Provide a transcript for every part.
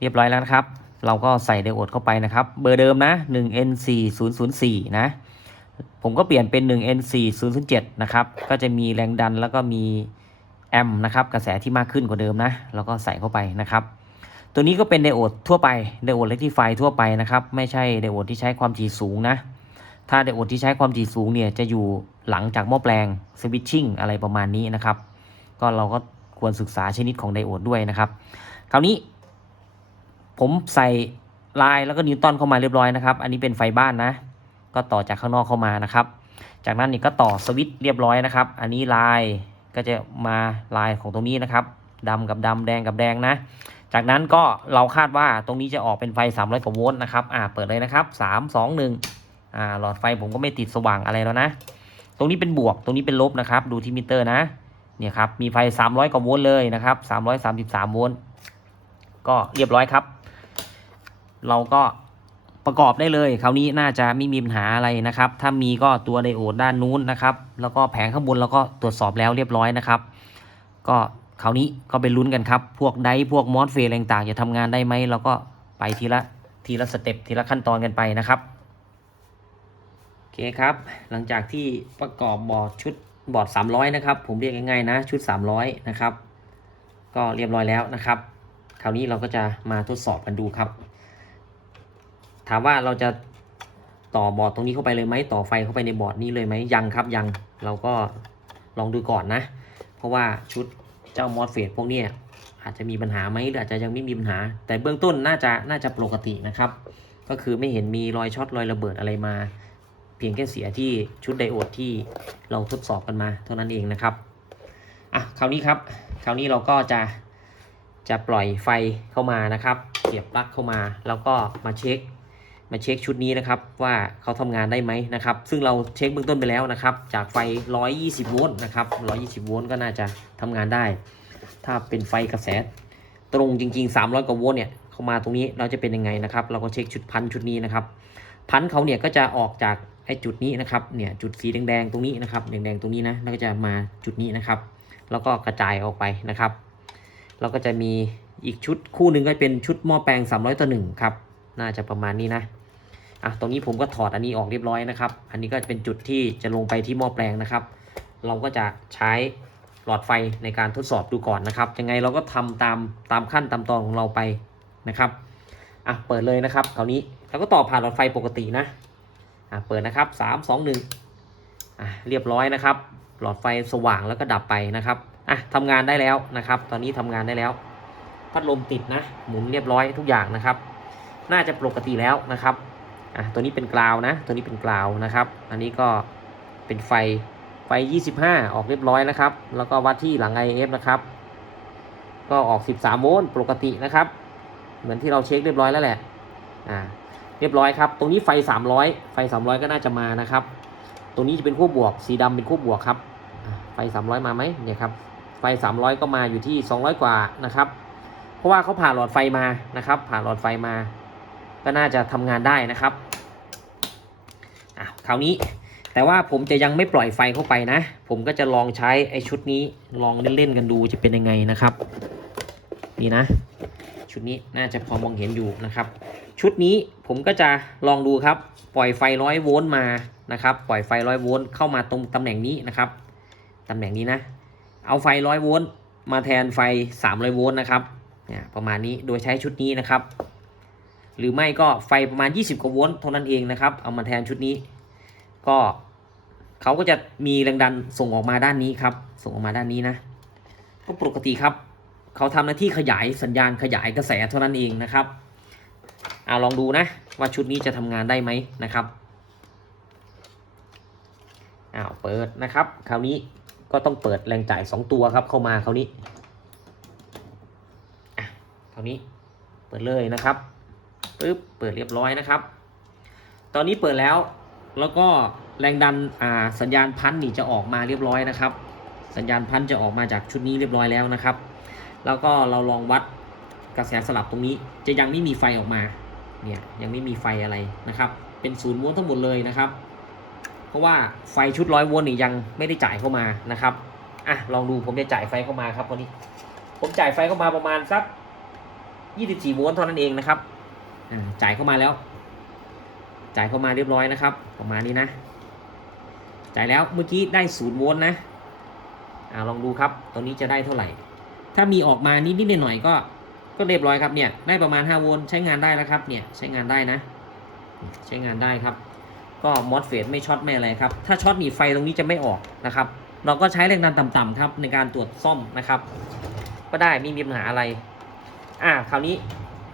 เรียบร้อยแล้วนะครับเราก็ใส่ไดโอดเข้าไปนะครับเบอร์เดิมนะ1N4004นะผมก็เปลี่ยนเป็น 1N4007 นะครับก็จะมีแรงดันแล้วก็มีแอมป์นะครับกระแสที่มากขึ้นกว่าเดิมนะแล้วก็ใส่เข้าไปนะครับตัวนี้ก็เป็นไดโอดทั่วไปไดโอดเรคทิฟายทั่วไปนะครับไม่ใช่ไดโอดที่ใช้ความถี่สูงนะถ้าไดโอดที่ใช้ความถี่สูงเนี่ยจะอยู่หลังจากหม้อแปลงสวิตชิ่งอะไรประมาณนี้นะครับก็เราก็ควรศึกษาชนิดของไดโอดด้วยนะครับคราวนี้ผมใส่ลายแล้วก็นิวตันเข้ามาเรียบร้อยนะครับอันนี้เป็นไฟบ้านนะก็ต่อจากข้างนอกเข้ามานะครับจากนั้นนี่ก็ต่อสวิตช์เรียบร้อยนะครับอันนี้ลายก็จะมาลายของตรงนี้นะครับดำกับดำแดงกับแดงนะจากนั้นก็เราคาดว่าตรงนี้จะออกเป็นไฟ300กว่าโวลต์นะครับเปิดเลยนะครับ3 2 1หลอดไฟผมก็ไม่ติดสว่างอะไรแล้วนะตรงนี้เป็นบวกตรงนี้เป็นลบนะครับดูที่มิเตอร์นะเนี่ยครับมีไฟ300กว่าโวลต์เลยนะครับ333โวลต์ก็เรียบร้อยครับเราก็ประกอบได้เลยคราวนี้น่าจะไม่มีปัญหาอะไรนะครับถ้ามีก็ตัวไดโอดด้านนู้นนะครับแล้วก็แผงข้างบนเราก็ตรวจสอบแล้วเรียบร้อยนะครับก็คราวนี้ก็ไปลุ้นกันครับพวกไดพวกมอสเฟสต่างๆจะทำงานได้ไหมเราก็ไปทีละสเต็ปทีละขั้นตอนกันไปนะครับโอเคครับหลังจากที่ประกอบบอร์ดชุดบอร์ด300นะครับผมเรียกง่ายๆนะชุด300นะครับก็เรียบร้อยแล้วนะครับคราวนี้เราก็จะมาทดสอบกันดูครับถามว่าเราจะต่อบอร์ดตรงนี้เข้าไปเลยไหมต่อไฟเข้าไปในบอร์ดนี้เลยไหมยังครับยังเราก็ลองดูก่อนนะเพราะว่าชุดเจ้ามอสเฟสพวกนี้อาจจะมีปัญหาไหมหรืออาจจะยังไม่มีปัญหาแต่เบื้องต้นน่าจะปกตินะครับก็คือไม่เห็นมีรอยช็อตรอยระเบิดอะไรมาเพียงแค่เสียที่ชุดไดโอดที่เราทดสอบกันมาเท่านั้นเองนะครับคราวนี้เราก็จะปล่อยไฟเข้ามานะครับเสียบปลั๊กเข้ามาแล้วก็มาเช็คชุดนี้นะครับว่าเขาทำงานได้ไหมนะครับซึ่งเราเช็คเบื้องต้นไปแล้วนะครับจากไฟ120โวลต์นะครับ120โวลต์ก็น่าจะทำงานได้ถ้าเป็นไฟกระแสตรงจริงๆ300กว่าโวลต์เนี่ยเข้ามาตรงนี้เราจะเป็นยังไงนะครับเราก็เช็คชุดพันชุดนี้นะครับพันเขาเนี่ยก็จะออกจากไอ้จุดนี้นะครับเนี่ยจุดสีแดงๆตรงนี้นะครับแดงๆตรงนี้นะแล้วก็จะมาจุดนี้นะครับแล้วก็กระจายออกไปนะครับเราก็จะมีอีกชุดคู่หนึ่งก็เป็นชุดหม้อแปลง300:1ครับน่าจะประมาณนี้นะตรงนี้ผมก็ถอดอันนี้ออกเรียบร้อยนะครับอันนี้ก็เป็นจุดที่จะลงไปที่หม้อแปลงนะครับเราก็จะใช้หลอดไฟในการทดสอบดูก่อนนะครับยังไงเราก็ทำตามขั้นตามตอนของเราไปนะครับเปิดเลยนะครับคราวนี้เราก็ต่อผ่านหลอดไฟปกตินะเปิดนะครับ3 2 1เรียบร้อยนะครับหลอดไฟสว่างแล้วก็ดับไปนะครับทำงานได้แล้วนะครับตอนนี้ทำงานได้แล้วพัดลมติดนะหมุนเรียบร้อยทุกอย่างนะครับน่าจะปกติแล้วนะครับตัวนี้เป็นกราวนะตัวนี้เป็นกราวนะครับอันนี้ก็เป็นไฟ25ออกเรียบร้อยนะครับแล้วก็วัดที่หลัง IF นะครับก็ออก13โวลต์ปกตินะครับเหมือนที่เราเช็คเรียบร้อยแล้วแหละเรียบร้อยครับตรงนี้ไฟ300ก็น่าจะมานะครับตรงนี้จะเป็นขั้วบวกสีดำเป็นขั้วบวกครับไฟ300มาไหมเนี่ยครับไฟ300ก็มาอยู่ที่200กว่านะครับเพราะว่าเขาผ่านหลอดไฟมานะครับผ่านหลอดไฟมาก็น่าจะทำงานได้นะครับคราวนี้แต่ว่าผมจะยังไม่ปล่อยไฟเข้าไปนะผมก็จะลองใช้ไอ้ชุดนี้ลองเล่นๆกันดูจะเป็นยังไงนะครับนี่นะชุดนี้น่าจะพอมองเห็นอยู่นะครับชุดนี้ผมก็จะลองดูครับปล่อยไฟ100โวลต์มานะครับปล่อยไฟ100โวลต์เข้ามาตรงตำแหน่งนี้นะครับตำแหน่งนี้นะเอาไฟ100โวลต์มาแทนไฟ300โวลต์นะครับเนี่ยประมาณนี้โดยใช้ชุดนี้นะครับหรือไม่ก็ไฟประมาณ20กว่าโวลต์เท่านั้นเองนะครับเอามาแทนชุดนี้ก็เขาก็จะมีแรงดันส่งออกมาด้านนี้ครับส่งออกมาด้านนี้นะก็ปกติครับเขาทำหน้าที่ขยายสัญญาณขยายกระแสเท่านั้นเองนะครับลองดูนะว่าชุดนี้จะทำงานได้ไหมนะครับเปิดนะครับคราวนี้ก็ต้องเปิดแรงจ่าย2ตัวครับเข้ามาคราวนี้คราวนี้เปิดเลยนะครับปึ๊บเปิดเรียบร้อยนะครับตอนนี้เปิดแล้วก็แรงดันสัญญาณพันนี่จะออกมาเรียบร้อยนะครับสัญญาณพันจะออกมาจากชุดนี้เรียบร้อยแล้วนะครับแล้วก็เราลองวัดกระแสสลับตรงนี้จะยังไม่มีไฟออกมาเนี่ยยังไม่มีไฟอะไรนะครับเป็น0โวลต์ทั้งหมดเลยนะครับเพราะว่าไฟชุด100โวลต์นี่ยังไม่ได้จ่ายเข้ามานะครับลองดูผมจะจ่ายไฟเข้ามาครับวันนี้ผมจ่ายไฟเข้ามาประมาณสัก 24 โวลต์เท่านั้นเองนะครับจ่ายเข้ามาแล้วจ่ายเข้ามาเรียบร้อยนะครับประมาณนี้นะจ่ายแล้วเมื่อกี้ได้0โวลต์นะลองดูครับตรงนี้จะได้เท่าไหร่ถ้ามีออกมานิดๆหน่อยๆก็เรียบร้อยครับเนี่ยได้ประมาณ5โวลต์ใช้งานได้แล้วครับเนี่ยใช้งานได้นะใช้งานได้ครับก็มอสเฟตไม่ช็อตไม่อะไรครับถ้าช็อตนี่ไฟตรงนี้จะไม่ออกนะครับเราก็ใช้แรงดันต่ำๆครับในการตรวจซ่อมนะครับก็ได้ไม่มีปัญหาอะไรคราวนี้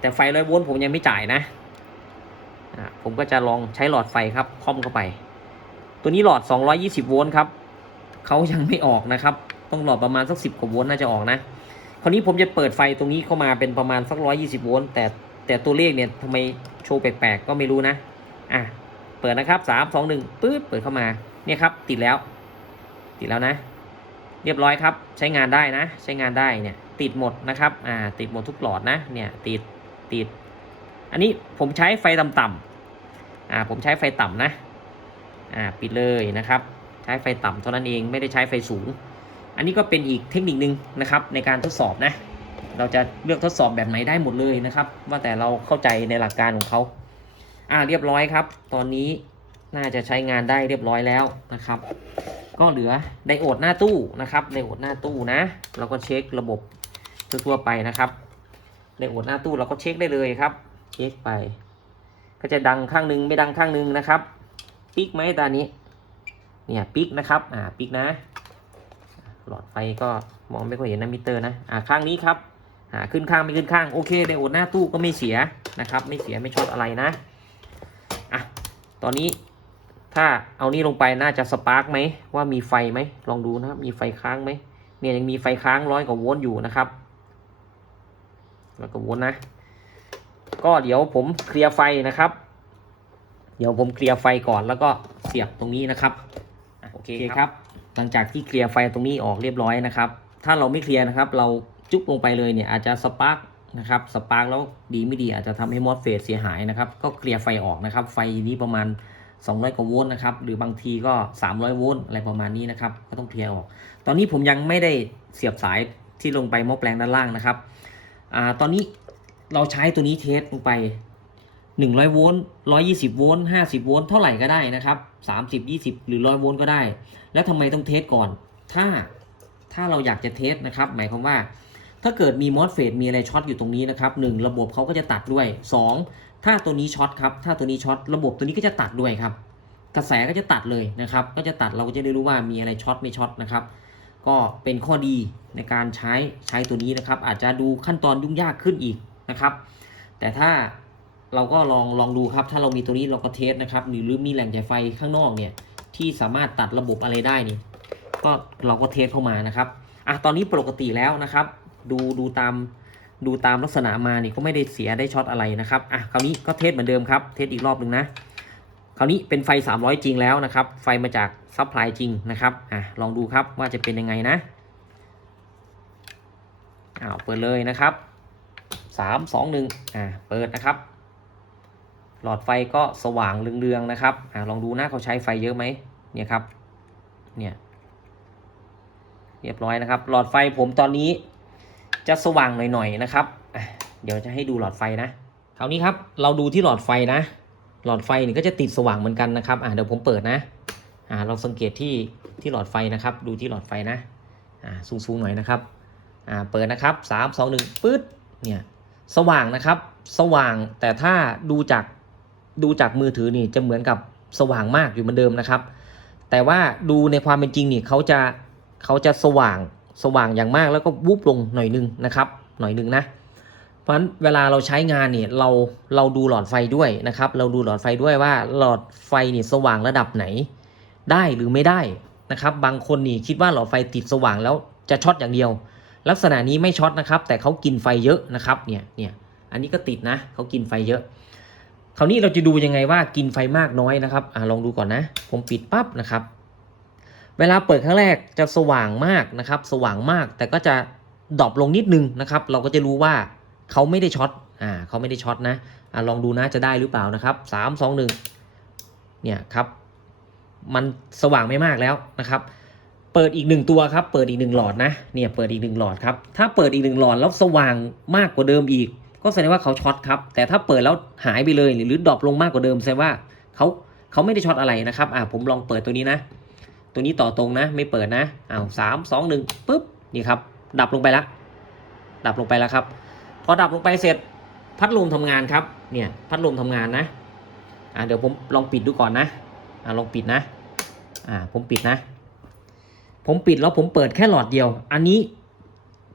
แต่ไฟ100 โวลต์ผมยังไม่จ่ายนะผมก็จะลองใช้หลอดไฟครับค่อมเข้าไปตัวนี้หลอด220 โวลต์ครับเขายังไม่ออกนะครับต้องหลอดประมาณสัก10 กว่าโวลต์น่าจะออกนะคราวนี้ผมจะเปิดไฟตรงนี้เข้ามาเป็นประมาณสัก120 โวลต์แต่ตัวเลขเนี่ยทำไมโชว์แปลกๆก็ไม่รู้นะเปิดนะครับ3 2 1ปื๊ดเปิดเข้ามาเนี่ยครับติดแล้วนะเรียบร้อยครับใช้งานได้นะใช้งานได้เนี่ยติดหมดนะครับติดหมดทุกหลอดนะเนี่ยติดอันนี้ผมใช้ไฟต่ำๆผมใช้ไฟต่ำนะปิดเลยนะครับใช้ไฟต่ำเท่านั้นเองไม่ได้ใช้ไฟสูงอันนี้ก็เป็นอีกเทคนิคนึงนะครับในการทดสอบนะเราจะเลือกทดสอบแบบไหนได้หมดเลยนะครับว่าแต่เราเข้าใจในหลักการของเขาเรียบร้อยครับตอนนี้น่าจะใช้งานได้เรียบร้อยแล้วนะครับก็เหลือไดโอดหน้าตู้นะครับไดโอดหน้าตู้นะเราก็เช็คระบบทั่วไปนะครับไดโอดหน้าตู้เราก็เช็คได้เลยครับเช็คไปก็จะดังข้างนึงไม่ดังข้างนึงนะครับปิ๊กไหมตอนนี้เนี่ยปิ๊กนะครับปิ๊กนะหลอดไฟก็มองไม่ค่อยเห็นนะมิเตอร์นะข้างนี้ครับขึ้นข้างไม่ขึ้นข้างโอเคไดโอดหน้าตู้ก็ไม่เสียนะครับไม่เสียไม่ช็อตอะไรนะตอนนี้ถ้าเอานี่ลงไปน่าจะสปาร์กไหมว่ามีไฟไหมลองดูนะครับมีไฟค้างไหมเนี่ยยังมีไฟค้าง100 กว่าโวลต์อยู่นะครับ100 กว่าโวลต์นะก็เดี๋ยวผมเคลียร์ไฟนะครับเดี๋ยวผมเคลียร์ไฟก่อนแล้วก็เสียบตรงนี้นะครับโอเคครับหลังจากที่เคลียร์ไฟตรงนี้ออกเรียบร้อยนะครับถ้าเราไม่เคลียร์นะครับเราจุ๊บลงไปเลยเนี่ยอาจจะสปาร์กนะครับสปาร์กแล้วดีไม่ดีอาจจะทำให้มอสเฟตเสียหายนะครับก็เคลียร์ไฟออกนะครับไฟนี้ประมาณ200 กว่าโวลต์นะครับหรือบางทีก็300 โวลต์อะไรประมาณนี้นะครับก็ต้องเคลียร์ออกตอนนี้ผมยังไม่ได้เสียบสายที่ลงไปหม้อแปลงด้านล่างนะครับตอนนี้เราใช้ตัวนี้เทสลงไป100 โวลต์120 โวลต์50 โวลต์เท่าไหร่ก็ได้นะครับ30 20หรือ100 โวลต์ก็ได้แล้วทำไมต้องเทสก่อนถ้าเราอยากจะเทสนะครับหมายความว่าถ้าเกิดมีมอสเฟตมีอะไรช็อตอยู่ตรงนี้นะครับ1ระบบเขาก็จะตัดด้วย2ถ้าตัวนี้ช็อตครับถ้าตัวนี้ช็อตระบบตัวนี้ก็จะตัดด้วยครับกระแสก็จะตัดเลยนะครับก็จะตัดเราก็จะได้รู้ว่ามีอะไรช็อตไม่ช็อตนะครับก็เป็นข้อดีในการใช้ตัวนี้นะครับอาจจะดูขั้นตอนยุ่งยากขึ้นอีกนะครับแต่ถ้าเราก็ลองดูครับถ้าเรามีตัวนี้เราก็เทสนะครับหรือมีแหล่งจ่ายไฟข้างนอกเนี่ยที่สามารถตัดระบบอะไรได้นี่ก็เราก็เทสเข้ามานะครับตอนนี้ปกติแล้วนะครับดูตามลักษณะมานี่ก็ไม่ได้เสียได้ช็อตอะไรนะครับคราวนี้ก็เทสเหมือนเดิมครับเทสอีกรอบหนึ่งนะคราวนี้เป็นไฟ300จริงแล้วนะครับไฟมาจากซัพพลายจริงนะครับลองดูครับว่าจะเป็นยังไงนะเปิดเลยนะครับ3 2 1เปิดนะครับหลอดไฟก็สว่างเรืองๆนะครับลองดูนะเขาใช้ไฟเยอะไหมเนี่ยครับเนี่ยเรียบร้อยนะครับหลอดไฟผมตอนนี้จะสว่างหน่อยๆนะครับเดี๋ยวจะให้ดูหลอดไฟนะคราวนี้ครับเราดูที่หลอดไฟนะหลอดไฟนี่ก็จะติดสว่างเหมือนกันนะครับเดี๋ยวผมเปิดนะเราสังเกตที่หลอดไฟนะครับดูที่หลอดไฟนะสูงๆหน่อยนะครับเปิดนะครับ3 2 1ปึ๊ดเนี่ยสว่างนะครับสว่างแต่ถ้าดูจากมือถือนี่จะเหมือนกับสว่างมากอยู่เหมือนเดิมนะครับแต่ว่าดูในความเป็นจริงนี่เขาจะสว่างอย่างมากแล้วก็วุบลงหน่อยนึงนะครับหน่อยนึงนะเพราะฉะนั้นเวลาเราใช้งานเนี่ยเราดูหลอดไฟด้วยนะครับเราดูหลอดไฟด้วยว่าหลอดไฟนี่สว่างระดับไหนได้หรือไม่ได้นะครับบางคนนี่คิดว่าหลอดไฟติดสว่างแล้วจะช็อตอย่างเดียวลักษณะนี้ไม่ช็อตนะครับแต่เขากินไฟเยอะนะครับเนี่ยอันนี้ก็ติดนะเขากินไฟเยอะคราวนี้เราจะดูยังไงว่ากินไฟมากน้อยนะครับลองดูก่อนนะผมปิดปั๊บนะครับเวลาเปิดครั้งแรกจะสว่างมากนะครับสว่างมากแต่ก็จะดรอปลงนิดนึงนะครับเราก็จะรู้ว่าเขาไม่ได้ช็อตเขาไม่ได้ช็อตนะลองดูนะจะได้หรือเปล่านะครับ3 2 1เนี่ยครับมันสว่างไม่มากแล้วนะครับเปิดอีก1ตัวครับเปิดอีก1หลอดนะเนี่ยเปิดอีก1หลอดครับถ้าเปิดอีก1หลอดแล้วสว่างมากกว่าเดิมอีก ก็แสดงว่าเขาช็อตครับแต่ถ้าเปิดแล้วหายไปเลยหรือดรอปลงมากกว่าเดิมแสดงว่าเขาไม่ได้ช็อตอะไรนะครับผมลองเปิดตัวนี้นะตัวนี้ต่อตรงนะไม่เปิดนะ3 2 1ปุ๊บนี่ครับดับลงไปแล้วครับพอดับลงไปเสร็จพัดลมทำงานครับเนี่ยพัดลมทำงานนะเดี๋ยวผมลองปิดดูก่อนนะลองปิดนะผมปิดนะผมปิดแล้วผมเปิดแค่หลอดเดียวอันนี้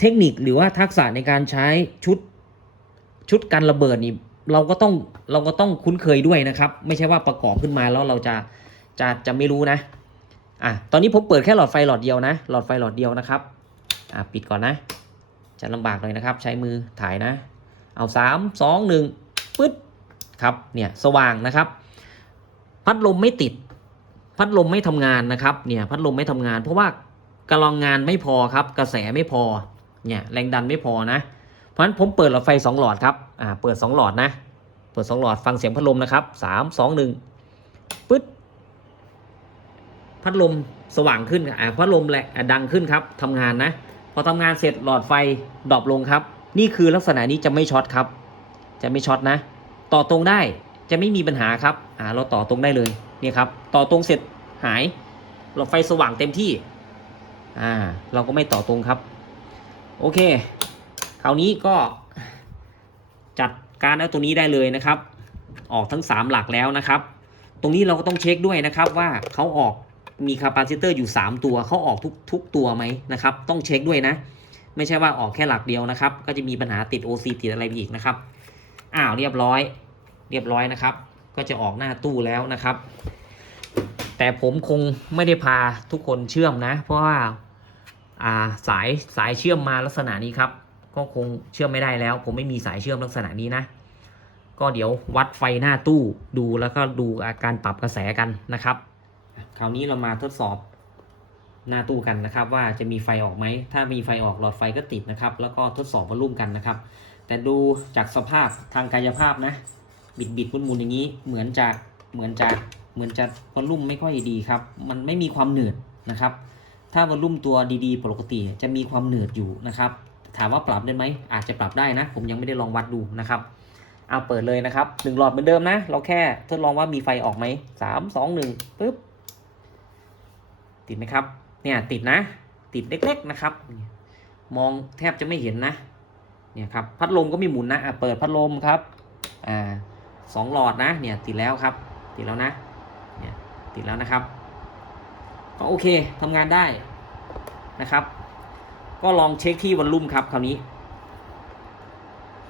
เทคนิคหรือว่าทักษะในการใช้ชุดกันระเบิดนี่เราก็ต้องคุ้นเคยด้วยนะครับไม่ใช่ว่าประกอบขึ้นมาแล้วเราจะไม่รู้นะตอนนี้ผมเปิดแค่หลอดไฟหลอดเดียวนะหลอดไฟหลอดเดียวนะครับปิดก่อนนะจะลำบากหน่อยนะครับใช้มือถ่ายนะเอา3 2 1ปึ๊ดครับเนี่ยสว่างนะครับพัดลมไม่ติดพัดลมไม่ทำงานนะครับเนี่ยพัดลมไม่ทำงานเพราะว่ากำลังงานไม่พอครับกระแสไม่พอเนี่ยแรงดันไม่พอนะเพราะฉะนั้นผมเปิดหลอดไฟ2หลอดครับเปิด2หลอดนะเปิด2หลอดฟังเสียงพัดลมนะครับ3 2 1ปึ๊ดพัดลมสว่างขึ้นพัดลมแหละดังขึ้นครับทำงานนะพอทำงานเสร็จหลอดไฟดรอปลงครับนี่คือลักษณะนี้จะไม่ช็อตครับจะไม่ช็อตนะต่อตรงได้จะไม่มีปัญหาครับเราต่อตรงได้เลยนี่ครับต่อตรงเสร็จหายหลอดไฟสว่างเต็มที่เราก็ไม่ต่อตรงครับโอเคคราวนี้ก็จัดการเอาตัวนี้ได้เลยนะครับออกทั้ง3หลักแล้วนะครับตรงนี้เราก็ต้องเช็คด้วยนะครับว่าเขาออกมีคาปาซิเตอร์อยู่3ตัวเขาออกทุกตัวไหมนะครับต้องเช็คด้วยนะไม่ใช่ว่าออกแค่หลักเดียวนะครับก็จะมีปัญหาติด OC ติดอะไรอีกนะครับเรียบร้อยนะครับก็จะออกหน้าตู้แล้วนะครับแต่ผมคงไม่ได้พาทุกคนเชื่อมนะเพราะว่าสายเชื่อมมาลักษณะนี้ครับก็คงเชื่อมไม่ได้แล้วผมไม่มีสายเชื่อมลักษณะนี้นะก็เดี๋ยววัดไฟหน้าตู้ดูแล้วก็ดูอาการปรับกระแสกันนะครับคราวนี้เรามาทดสอบหน้าตู้กันนะครับว่าจะมีไฟออกไหมถ้ามีไฟออกหลอดไฟก็ติดนะครับแล้วก็ทดสอบวอลลุ่มกันนะครับแต่ดูจากสภาพทางกายภาพนะบิดหมุนอย่างนี้เหมือนจะวอลลุ่มไม่ค่อยดีครับมันไม่มีความหนืดนะครับถ้าวอลลุ่มตัวดีๆปกติจะมีความหนืดอยู่นะครับถามว่าปรับได้ไหมอาจจะปรับได้นะผมยังไม่ได้ลองวัดดูนะครับเปิดเลยนะครับ1หลอดเหมือนเดิมนะเราแค่ทดลองว่ามีไฟออกไหม3 2 1ปึ๊บติดไหมครับเนี่ยติดนะติดเล็กๆนะครับมองแทบจะไม่เห็นนะเนี่ยครับพัดลมก็มีหมุนนะเปิดพัดลมครับ2หลอดนะเนี่ยติดแล้วครับติดแล้วนะเนี่ยติดแล้วนะครับก็โอเคทำงานได้นะครับก็ลองเช็คที่วอลลุ่มครับคราวนี้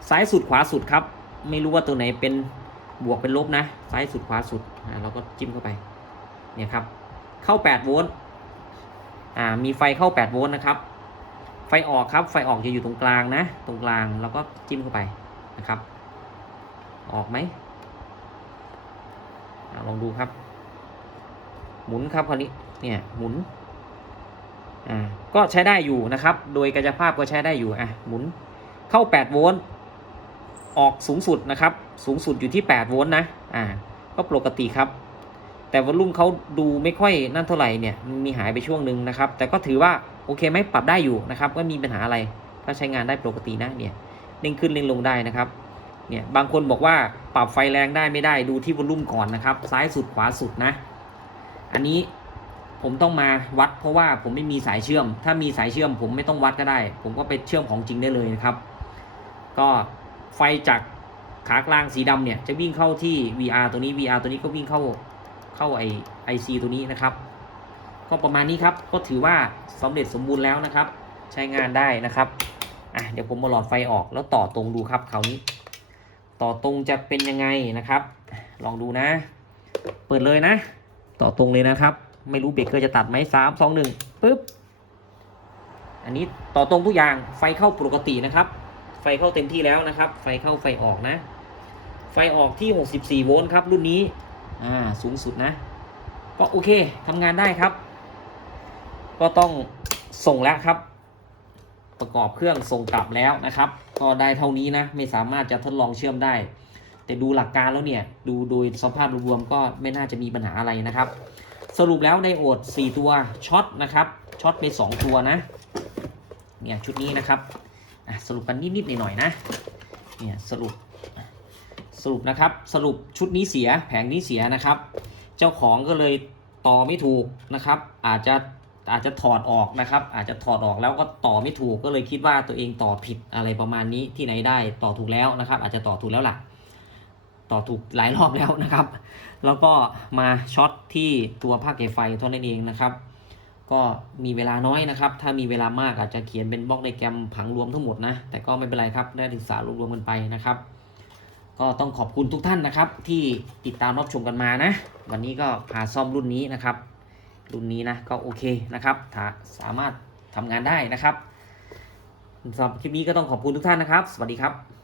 ซ้ายสุดขวาสุดครับไม่รู้ว่าตัวไหนเป็นบวกเป็นลบนะซ้ายสุดขวาสุดเราก็จิ้มเข้าไปเนี่ยครับเข้า8โวลต์มีไฟเข้า8โวลต์นะครับไฟออกครับไฟออกจะอยู่ตรงกลางนะตรงกลางแล้วก็จิ้มเข้าไปนะครับออกไหมลองดูครับหมุนครับคราวนี้เนี่ยหมุนก็ใช้ได้อยู่นะครับโดยกายภาพก็ใช้ได้อยู่หมุนเข้า8โวลต์ออกสูงสุดนะครับสูงสุดอยู่ที่8โวลต์นะก็ปกติครับแต่วอลลุ่มเขาดูไม่ค่อยนั่นเท่าไหร่เนี่ยมีหายไปช่วงหนึ่งนะครับแต่ก็ถือว่าโอเคไหมปรับได้อยู่นะครับก็มีปัญหาอะไรก็ใช้งานได้ปกตินะเนี่ยเร่งขึ้นเร่งลงได้นะครับเนี่ยบางคนบอกว่าปรับไฟแรงได้ไม่ได้ดูที่วอลลุ่มก่อนนะครับซ้ายสุดขวาสุดนะอันนี้ผมต้องมาวัดเพราะว่าผมไม่มีสายเชื่อมถ้ามีสายเชื่อมผมไม่ต้องวัดก็ได้ผมก็ไปเชื่อมของจริงได้เลยนะครับก็ไฟจากขากลางสีดำเนี่ยจะวิ่งเข้าที่ VR ตัวนี้ VR ตัวนี้ก็วิ่งเข้าIC ตัวนี้นะครับก็ประมาณนี้ครับก็ถือว่าสำเร็จสมบูรณ์แล้วนะครับใช้งานได้นะครับเดี๋ยวผมมาหลอดไฟออกแล้วต่อตรงดูครับคราวนี้ต่อตรงจะเป็นยังไงนะครับลองดูนะเปิดเลยนะต่อตรงเลยนะครับไม่รู้เบรกเกอร์จะตัดไหม3 2 1ปึ๊บอันนี้ต่อตรงทุกอย่างไฟเข้าปกตินะครับไฟเข้าเต็มที่แล้วนะครับไฟเข้าไฟออกนะไฟออกที่64โวลต์ครับรุ่นนี้สูงสุดนะก็โอเคทำงานได้ครับก็ต้องส่งแล้วครับประกอบเครื่องส่งกลับแล้วนะครับก็ได้เท่านี้นะไม่สามารถจะทดลองเชื่อมได้แต่ดูหลักการแล้วเนี่ยดูโดยสภาพรวมก็ไม่น่าจะมีปัญหาอะไรนะครับสรุปแล้วไดโอด4ตัวช็อตนะครับช็อตไป2ตัวนะเนี่ยชุดนี้นะครับสรุปกันนิดๆหน่อยๆนะ เนี่ยสรุปนะครับสรุปชุดนี้เสียแผงนี้เสียนะครับเจ้าของก็เลยต่อไม่ถูกนะครับอาจจะถอดออกนะครับอาจจะถอดออกแล้วก็ต่อไม่ถูกก็เลยคิดว่าตัวเองต่อผิดอะไรประมาณนี้ที่ไหนได้ต่อถูกแล้วนะครับอาจจะต่อถูกแล้วล่ะต่อถูกหลายรอบแล้วนะครับแล้วก็มาช็อตที่ตัวภาคเกไฟเท่านั้นเองนะครับก็มีเวลาน้อยนะครับถ้ามีเวลามากอาจจะเขียนเป็นบล็อกไดแกรมผังรวมทั้งหมดนะแต่ก็ไม่เป็นไรครับได้ศึกษารวมๆกันไปนะครับก็ต้องขอบคุณทุกท่านนะครับที่ติดตามรับชมกันมานะวันนี้ก็พาซ่อมรุ่นนี้นะครับรุ่นนี้นะก็โอเคนะครับถ้าสามารถทำงานได้นะครับสำหรับคลิปนี้ก็ต้องขอบคุณทุกท่านนะครับสวัสดีครับ